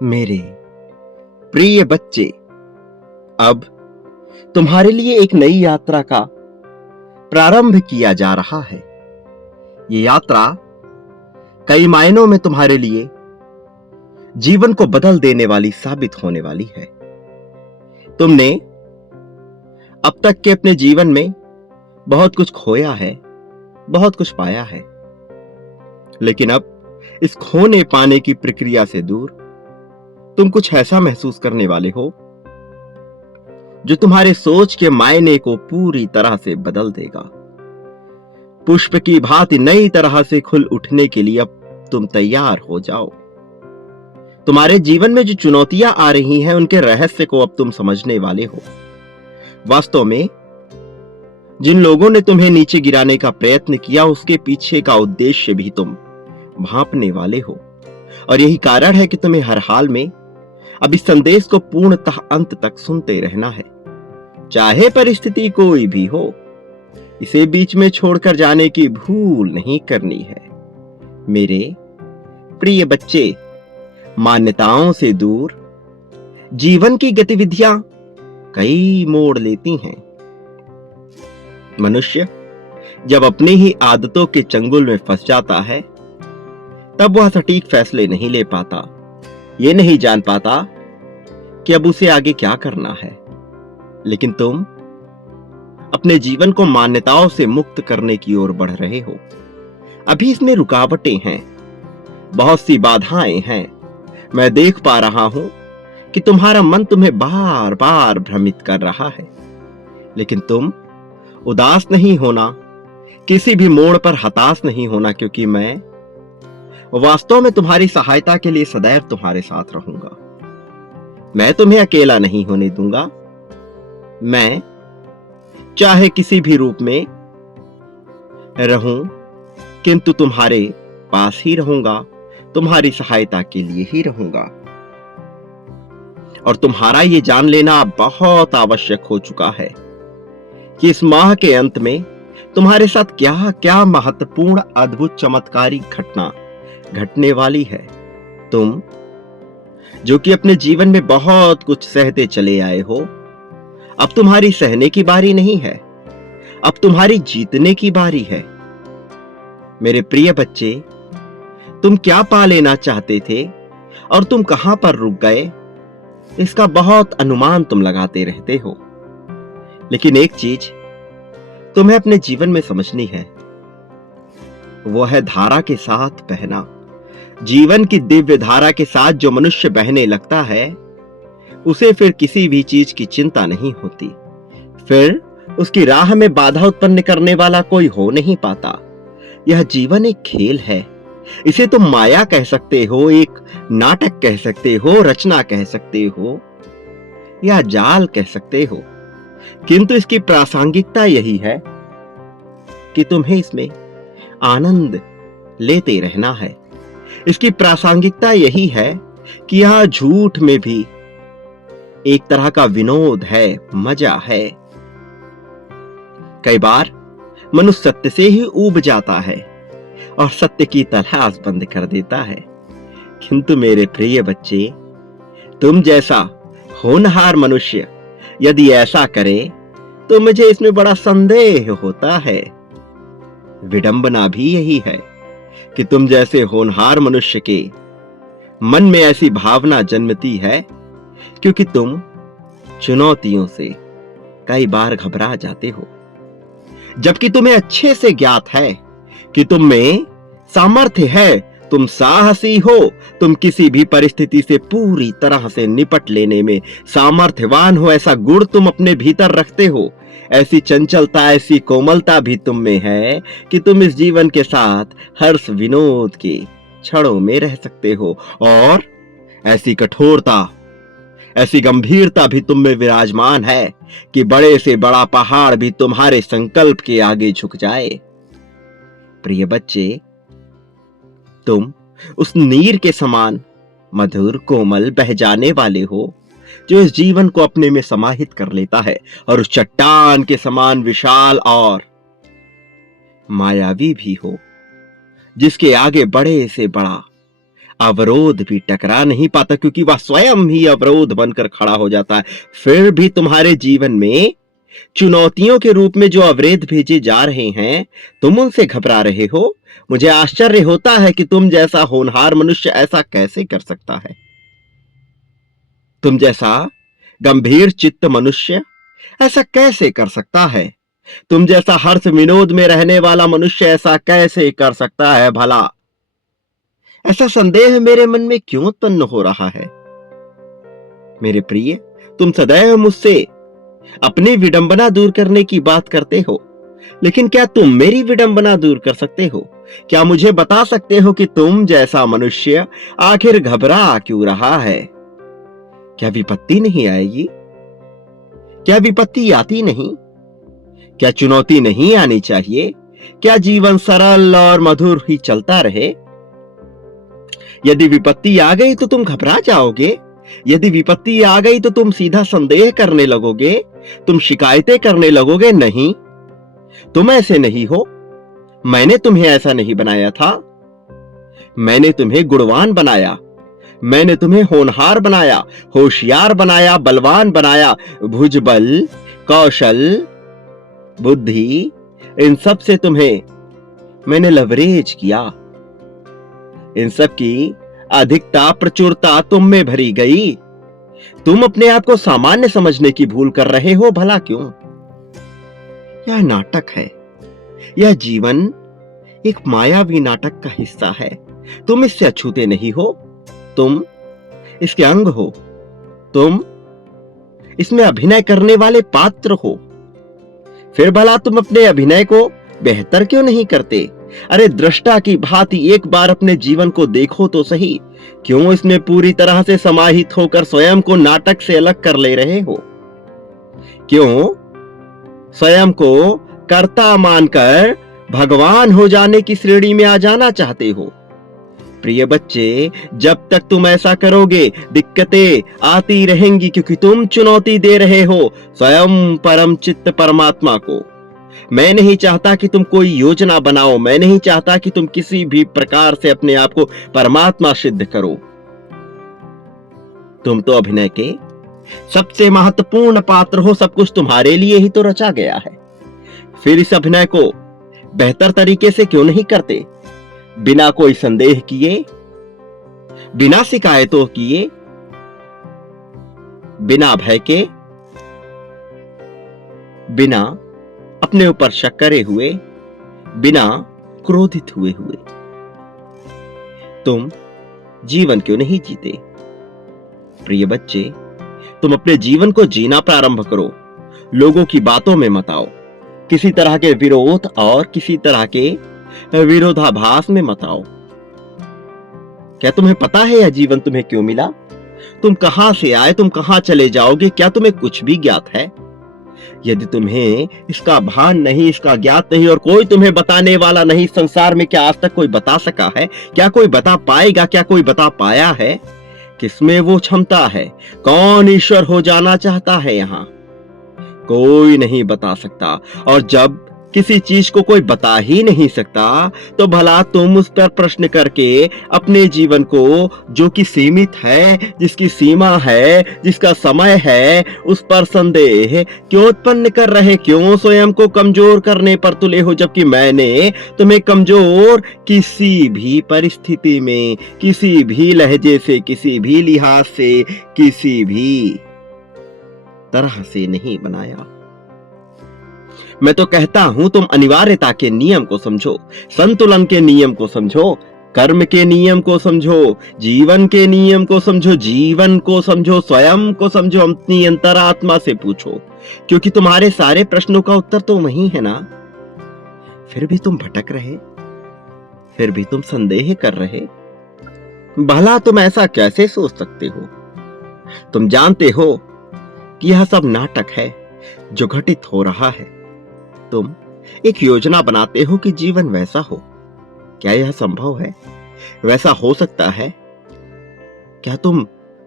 मेरे प्रिय बच्चे, अब तुम्हारे लिए एक नई यात्रा का प्रारंभ किया जा रहा है। ये यात्रा कई मायनों में तुम्हारे लिए जीवन को बदल देने वाली साबित होने वाली है। तुमने अब तक के अपने जीवन में बहुत कुछ खोया है, बहुत कुछ पाया है, लेकिन अब इस खोने पाने की प्रक्रिया से दूर तुम कुछ ऐसा महसूस करने वाले हो जो तुम्हारे सोच के मायने को पूरी तरह से बदल देगा। पुष्प की भांति नई तरह से खुल उठने के लिए अब तुम तैयार हो जाओ। तुम्हारे जीवन में जो चुनौतियां आ रही हैं, उनके रहस्य को अब तुम समझने वाले हो। वास्तव में जिन लोगों ने तुम्हें नीचे गिराने का प्रयत्न किया, उसके पीछे का उद्देश्य भी तुम भांपने वाले हो। और यही कारण है कि तुम्हें हर हाल में अब इस संदेश को पूर्णतः अंत तक सुनते रहना है, चाहे परिस्थिति कोई भी हो। इसे बीच में छोड़कर जाने की भूल नहीं करनी है। मेरे प्रिय बच्चे, मान्यताओं से दूर जीवन की गतिविधियां कई मोड़ लेती हैं। मनुष्य जब अपनी ही आदतों के चंगुल में फंस जाता है, तब वह सटीक फैसले नहीं ले पाता, यह नहीं जान पाता कि अब उसे आगे क्या करना है। लेकिन तुम अपने जीवन को मान्यताओं से मुक्त करने की ओर बढ़ रहे हो। अभी इसमें रुकावटें हैं, बहुत सी बाधाएं हैं। मैं देख पा रहा हूं कि तुम्हारा मन तुम्हें बार बार भ्रमित कर रहा है, लेकिन तुम उदास नहीं होना, किसी भी मोड़ पर हताश नहीं होना, क्योंकि मैं वास्तव में तुम्हारी सहायता के लिए सदैव तुम्हारे साथ रहूंगा। मैं तुम्हें अकेला नहीं होने दूंगा। मैं चाहे किसी भी रूप में रहूं, किंतु तुम्हारे पास ही रहूंगा, तुम्हारी सहायता के लिए ही रहूंगा। और तुम्हारा ये जान लेना बहुत आवश्यक हो चुका है कि इस माह के अंत में तुम्हारे साथ क्या क्या महत्वपूर्ण अद्भुत चमत्कारी घटना घटने वाली है। तुम जो कि अपने जीवन में बहुत कुछ सहते चले आए हो, अब तुम्हारी सहने की बारी नहीं है, अब तुम्हारी जीतने की बारी है। मेरे प्रिय बच्चे, तुम क्या पा लेना चाहते थे और तुम कहां पर रुक गए, इसका बहुत अनुमान तुम लगाते रहते हो। लेकिन एक चीज तुम्हें अपने जीवन में समझनी है, वो है धारा के साथ बहना। जीवन की दिव्य धारा के साथ जो मनुष्य बहने लगता है, उसे फिर किसी भी चीज की चिंता नहीं होती। फिर उसकी राह में बाधा उत्पन्न करने वाला कोई हो नहीं पाता। यह जीवन एक खेल है। इसे तुम माया कह सकते हो, एक नाटक कह सकते हो, रचना कह सकते हो, या जाल कह सकते हो, किंतु इसकी प्रासंगिकता यही है कि तुम्हें इसमें आनंद लेते रहना है। इसकी प्रासंगिकता यही है कि यह झूठ में भी एक तरह का विनोद है, मजा है। कई बार मनुष्य सत्य से ही ऊब जाता है और सत्य की तलाश बंद कर देता है। किंतु मेरे प्रिय बच्चे, तुम जैसा होनहार मनुष्य यदि ऐसा करे तो मुझे इसमें बड़ा संदेह होता है। विडंबना भी यही है कि तुम जैसे होनहार मनुष्य के मन में ऐसी भावना जन्मती है, क्योंकि तुम चुनौतियों से कई बार घबरा जाते हो, जबकि तुम्हें अच्छे से ज्ञात है कि तुम में सामर्थ्य है, तुम साहसी हो, तुम किसी भी परिस्थिति से पूरी तरह से निपट लेने में सामर्थ्यवान हो। ऐसा गुण तुम अपने भीतर रखते हो, ऐसी चंचलता, ऐसी कोमलता भी तुम में है कि तुम इस जीवन के साथ हर्ष विनोद के क्षणों में रह सकते हो। और ऐसी कठोरता, ऐसी गंभीरता भी तुम में विराजमान है कि बड़े से बड़ा पहाड़ भी तुम्हारे संकल्प के आगे झुक जाए। प्रिय बच्चे, तुम उस नीर के समान मधुर, कोमल, बह जाने वाले हो, जो इस जीवन को अपने में समाहित कर लेता है, और उस चट्टान के समान विशाल और मायावी भी हो, जिसके आगे बड़े से बड़ा अवरोध भी टकरा नहीं पाता, क्योंकि वह स्वयं ही अवरोध बनकर खड़ा हो जाता है। फिर भी तुम्हारे जीवन में चुनौतियों के रूप में जो अवरोध भेजे जा रहे हैं, तुम उनसे घबरा रहे हो। मुझे आश्चर्य होता है कि तुम जैसा होनहार मनुष्य ऐसा कैसे कर सकता है। तुम जैसा गंभीर चित्त मनुष्य ऐसा कैसे कर सकता है। तुम जैसा हर्ष विनोद में रहने वाला मनुष्य ऐसा कैसे कर सकता है भला। ऐसा संदेह मेरे मन में क्यों उत्पन्न हो रहा है। मेरे प्रिय, तुम सदैव मुझसे अपनी विडंबना दूर करने की बात करते हो, लेकिन क्या तुम मेरी विडंबना दूर कर सकते हो? क्या मुझे बता सकते हो कि तुम जैसा मनुष्य आखिर घबरा क्यों रहा है? क्या विपत्ति नहीं आएगी? क्या विपत्ति आती नहीं? क्या चुनौती नहीं आनी चाहिए? क्या जीवन सरल और मधुर ही चलता रहे? यदि विपत्ति आ गई तो तुम घबरा जाओगे। यदि विपत्ति आ गई तो तुम सीधा संदेह करने लगोगे, तुम शिकायतें करने लगोगे। नहीं, तुम ऐसे नहीं हो। मैंने तुम्हें ऐसा नहीं बनाया था। मैंने तुम्हें गुणवान बनाया, मैंने तुम्हें होनहार बनाया, होशियार बनाया, बलवान बनाया। भुजबल, कौशल, बुद्धि, इन सब से तुम्हें मैंने लवरेज किया। इन सब की अधिकता, प्रचुरता तुम में भरी गई। तुम अपने आप को सामान्य समझने की भूल कर रहे हो। भला क्यों? यह नाटक है। यह जीवन एक मायावी नाटक का हिस्सा है। तुम इससे अछूते नहीं हो। तुम इसके अंग हो। तुम इसमें अभिनय करने वाले पात्र हो। फिर भला तुम अपने अभिनय को बेहतर क्यों नहीं करते? अरे दृष्टा की भांति एक बार अपने जीवन को देखो तो सही। क्यों इसमें पूरी तरह से समाहित होकर स्वयं को नाटक से अलग कर ले रहे हो? क्यों स्वयं को कर्ता मानकर भगवान हो जाने की श्रेणी में आ जाना चाहते हो? प्रिय बच्चे, जब तक तुम ऐसा करोगे दिक्कतें आती रहेंगी, क्योंकि तुम चुनौती दे रहे हो स्वयं परम चित्त परमात्मा को। मैं नहीं चाहता कि तुम कोई योजना बनाओ। मैं नहीं चाहता कि तुम किसी भी प्रकार से अपने आप को परमात्मा सिद्ध करो। तुम तो अभिनय के सबसे महत्वपूर्ण पात्र हो। सब कुछ तुम्हारे लिए ही तो रचा गया है। फिर इस अभिनय को बेहतर तरीके से क्यों नहीं करते? बिना कोई संदेह किए, बिना शिकायतों किए, बिना भय के, बिना अपने ऊपर शक करे हुए, बिना क्रोधित हुए तुम जीवन क्यों नहीं जीते? प्रिय बच्चे, तुम अपने जीवन को जीना प्रारंभ करो। लोगों की बातों में मत आओ। किसी तरह के विरोध और किसी तरह के विरोधाभास में मत आओ। क्या तुम्हें पता है यह जीवन तुम्हें क्यों मिला? तुम कहां से आए, तुम कहां चले जाओगे, क्या तुम्हें कुछ भी ज्ञात है? यदि तुम्हें इसका भान नहीं, इसका ज्ञात नहीं, और कोई तुम्हें बताने वाला नहीं संसार में, क्या आज तक कोई बता सका है? क्या कोई बता पाएगा? क्या कोई बता पाया है? किसमें वो क्षमता है? कौन ईश्वर हो जाना चाहता है? यहां कोई नहीं बता सकता। और जब किसी चीज को कोई बता ही नहीं सकता, तो भला तुम उस पर प्रश्न करके अपने जीवन को, जो कि सीमित है, जिसकी सीमा है, जिसका समय है, उस पर संदेह क्यों उत्पन्न कर रहे? क्यों स्वयं को कमजोर करने पर तुले हो? जबकि मैंने तुम्हें कमजोर किसी भी परिस्थिति में, किसी भी लहजे से, किसी भी लिहाज से, किसी भी तरह से नहीं बनाया। मैं तो कहता हूं तुम अनिवार्यता के नियम को समझो, संतुलन के नियम को समझो, कर्म के नियम को समझो, जीवन के नियम को समझो, जीवन को समझो, स्वयं को समझो, अपनी अंतरात्मा से पूछो, क्योंकि तुम्हारे सारे प्रश्नों का उत्तर तो वही है ना। फिर भी तुम भटक रहे, फिर भी तुम संदेह कर रहे। भला तुम ऐसा कैसे सोच सकते हो? तुम जानते हो कि यह सब नाटक है जो घटित हो रहा है। तुम एक योजना बनाते हो कि जीवन वैसा हो। क्या यह संभव है? वैसा हो सकता है? क्या तुम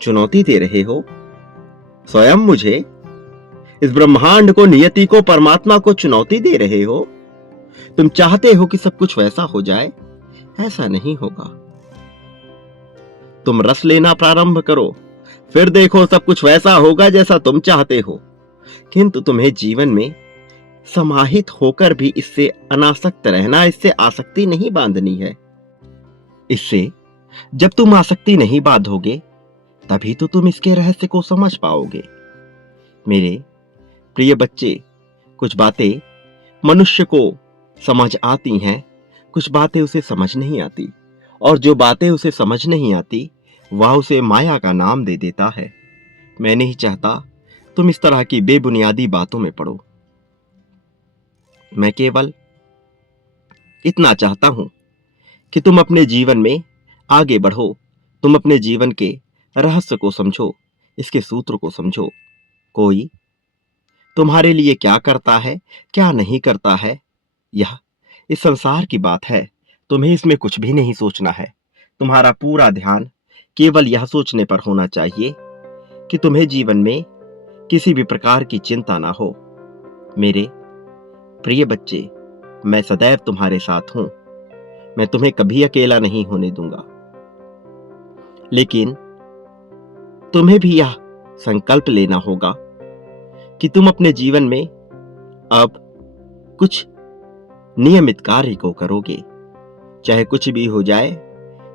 चुनौती दे रहे हो स्वयं मुझे, इस ब्रह्मांड को, नियति को, परमात्मा को चुनौती दे रहे हो? तुम चाहते हो कि सब कुछ वैसा हो जाए। ऐसा नहीं होगा। तुम रस लेना प्रारंभ करो, फिर देखो सब कुछ वैसा होगा जैसा तुम चाहते हो। किंतु तुम्हें जीवन में समाहित होकर भी इससे अनासक्त रहना, इससे आसक्ति नहीं बांधनी है। इससे जब तुम आसक्ति नहीं बांधोगे तभी तो तुम इसके रहस्य को समझ पाओगे। मेरे प्रिय बच्चे, कुछ बातें मनुष्य को समझ आती हैं, कुछ बातें उसे समझ नहीं आती, और जो बातें उसे समझ नहीं आती वह उसे माया का नाम दे देता है। मैं नहीं चाहता तुम इस तरह की बेबुनियादी बातों में पड़ो। मैं केवल इतना चाहता हूं कि तुम अपने जीवन में आगे बढ़ो, तुम अपने जीवन के रहस्य को समझो, इसके सूत्र को समझो। कोई तुम्हारे लिए क्या करता है, क्या नहीं करता है, यह इस संसार की बात है। तुम्हें इसमें कुछ भी नहीं सोचना है। तुम्हारा पूरा ध्यान केवल यह सोचने पर होना चाहिए कि तुम्हें जीवन में किसी भी प्रकार की चिंता ना हो। मेरे प्रिय बच्चे, मैं सदैव तुम्हारे साथ हूं। मैं तुम्हें कभी अकेला नहीं होने दूंगा। लेकिन तुम्हें भी यह संकल्प लेना होगा कि तुम अपने जीवन में अब कुछ नियमित कार्य को करोगे। चाहे कुछ भी हो जाए,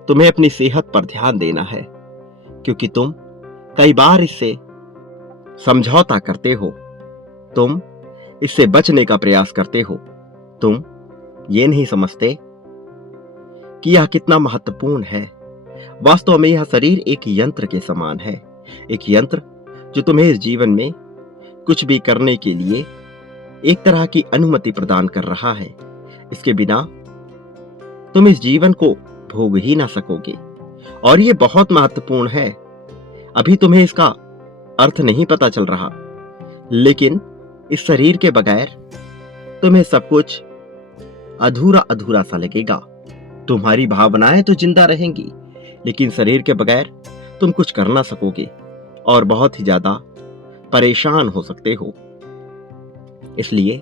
तुम्हें अपनी सेहत पर ध्यान देना है, क्योंकि तुम कई बार इससे समझौता करते हो, तुम इससे बचने का प्रयास करते हो। तुम ये नहीं समझते कि यह कितना महत्वपूर्ण है। वास्तव में यह शरीर एक यंत्र के समान है, एक यंत्र जो तुम्हें इस जीवन में कुछ भी करने के लिए एक तरह की अनुमति प्रदान कर रहा है। इसके बिना तुम इस जीवन को भोग ही ना सकोगे, और यह बहुत महत्वपूर्ण है। अभी तुम्हें इसका अर्थ नहीं पता चल रहा, लेकिन इस शरीर के बगैर तुम्हें सब कुछ अधूरा अधूरा सा लगेगा। तुम्हारी भावनाएं तो जिंदा रहेंगी, लेकिन शरीर के बगैर तुम कुछ कर ना सकोगे और बहुत ही ज्यादा परेशान हो सकते हो। इसलिए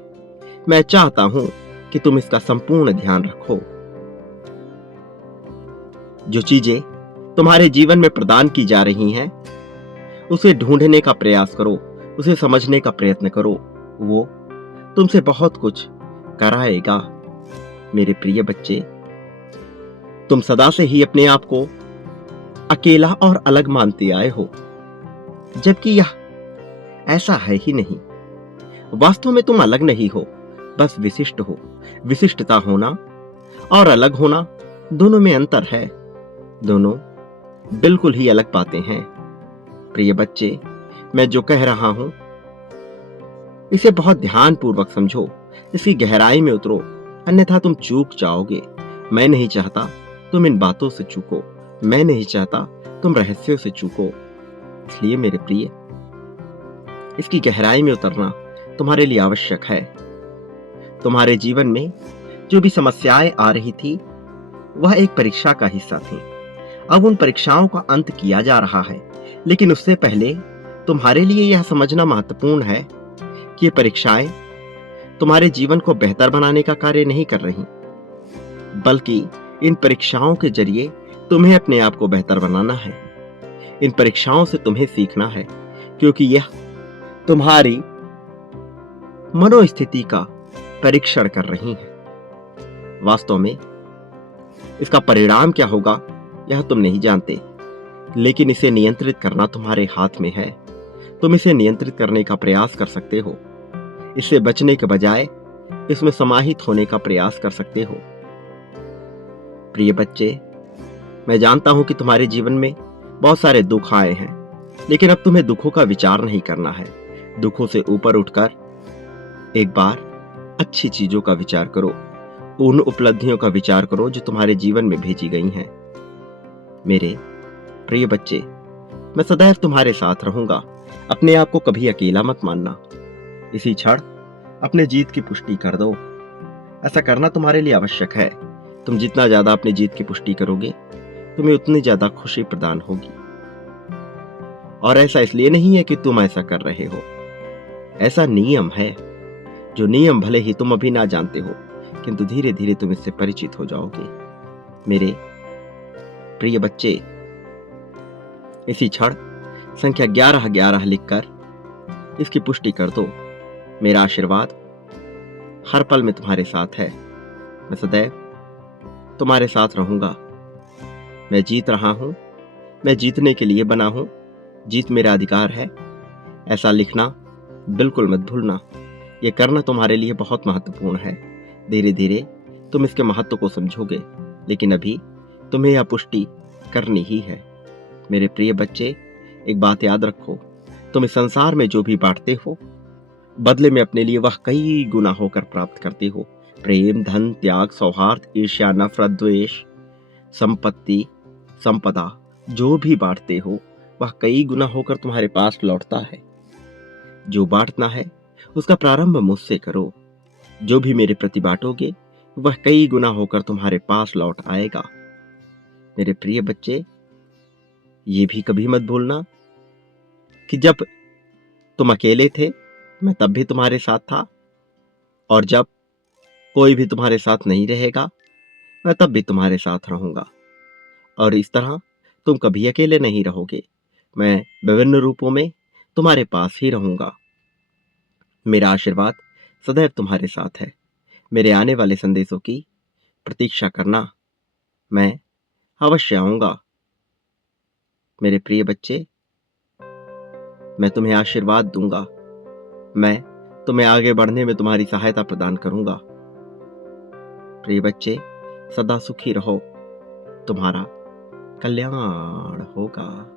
मैं चाहता हूं कि तुम इसका संपूर्ण ध्यान रखो। जो चीजें तुम्हारे जीवन में प्रदान की जा रही हैं, उसे ढूंढने का प्रयास करो, उसे समझने का प्रयत्न करो। वो तुमसे बहुत कुछ कराएगा। मेरे प्रिय बच्चे, तुम सदा से ही अपने आप को अकेला और अलग मानते आए हो, जबकि यह ऐसा है ही नहीं। वास्तव में तुम अलग नहीं हो, बस विशिष्ट हो। विशिष्टता होना और अलग होना, दोनों में अंतर है। दोनों बिल्कुल ही अलग बातें हैं। प्रिय बच्चे, मैं जो कह रहा हूं इसे बहुत ध्यानपूर्वक समझो, इसकी गहराई में उतरो, अन्यथा तुम चूक जाओगे। मैं नहीं चाहता तुम इन बातों से चूको, मैं नहीं चाहता तुम रहस्यों से चूको। इसलिए मेरे प्रिय, इसकी गहराई में उतरना तुम्हारे लिए आवश्यक है। तुम्हारे जीवन में जो भी समस्याएं आ रही थी, वह एक परीक्षा का हिस्सा थी। अब उन परीक्षाओं का अंत किया जा रहा है, लेकिन उससे पहले तुम्हारे लिए यह समझना महत्वपूर्ण है कि ये परीक्षाएं तुम्हारे जीवन को बेहतर बनाने का कार्य नहीं कर रही, बल्कि इन परीक्षाओं के जरिए तुम्हें अपने आप को बेहतर बनाना है। इन परीक्षाओं से तुम्हें सीखना है, क्योंकि यह तुम्हारी मनोस्थिति का परीक्षण कर रही हैं। वास्तव में इसका परिणाम क्या होगा यह तुम नहीं जानते, लेकिन इसे नियंत्रित करना तुम्हारे हाथ में है। तुम इसे नियंत्रित करने का प्रयास कर सकते हो। इससे बचने के बजाय इसमें समाहित होने का प्रयास कर सकते हो। प्रिय बच्चे, मैं जानता हूं कि तुम्हारे जीवन में बहुत सारे दुख आए हैं, लेकिन अब तुम्हें दुखों का विचार नहीं करना है। दुखों से ऊपर उठकर एक बार अच्छी चीजों का विचार करो, उन उपलब्धियों का विचार करो जो तुम्हारे जीवन में भेजी गई हैं। मेरे प्रिय बच्चे, मैं सदैव तुम्हारे साथ रहूंगा। अपने आप को कभी अकेला मत मानना। इसी क्षण अपने जीत की पुष्टि कर दो। ऐसा करना तुम्हारे लिए आवश्यक है। तुम जितना ज्यादा अपनी जीत की पुष्टि करोगे, तुम्हें उतनी ज्यादा खुशी प्रदान होगी। और ऐसा इसलिए नहीं है कि तुम ऐसा कर रहे हो, ऐसा नियम है। जो नियम भले ही तुम अभी ना जानते हो, किंतु धीरे धीरे तुम इससे परिचित हो जाओगे। मेरे प्रिय बच्चे, इसी क्षण संख्या 1111 लिखकर इसकी पुष्टि कर दो। मेरा आशीर्वाद हर पल में तुम्हारे साथ है। मैं सदैव तुम्हारे साथ रहूंगा। मैं जीत रहा हूं। मैं जीतने के लिए बना हूं। जीत मेरा अधिकार है। ऐसा लिखना बिल्कुल मत भूलना। यह करना तुम्हारे लिए बहुत महत्वपूर्ण है। धीरे धीरे तुम इसके महत्व को समझोगे, लेकिन अभी तुम्हें यह पुष्टि करनी ही है। मेरे प्रिय बच्चे, एक बात याद रखो, तुम इस संसार में जो भी बांटते हो, बदले में अपने लिए वह कई गुना होकर प्राप्त करते हो। प्रेम, धन, त्याग, सौहार्द, ईर्ष्या, नफरत, द्वेष, संपत्ति, संपदा, जो भी बांटते हो वह कई गुना होकर तुम्हारे पास लौटता है। जो बांटना है उसका प्रारंभ मुझसे करो। जो भी मेरे प्रति बांटोगे वह कई गुना होकर तुम्हारे पास लौट आएगा। मेरे प्रिय बच्चे, ये भी कभी मत भूलना कि जब तुम अकेले थे मैं तब भी तुम्हारे साथ था, और जब कोई भी तुम्हारे साथ नहीं रहेगा मैं तब भी तुम्हारे साथ रहूंगा। और इस तरह तुम कभी अकेले नहीं रहोगे। मैं विभिन्न रूपों में तुम्हारे पास ही रहूंगा। मेरा आशीर्वाद सदैव तुम्हारे साथ है। मेरे आने वाले संदेशों की प्रतीक्षा करना। मैं अवश्य आऊंगा। मेरे प्रिय बच्चे, मैं तुम्हें आशीर्वाद दूंगा। मैं तुम्हें आगे बढ़ने में तुम्हारी सहायता प्रदान करूंगा। प्रिय बच्चे, सदा सुखी रहो। तुम्हारा कल्याण होगा।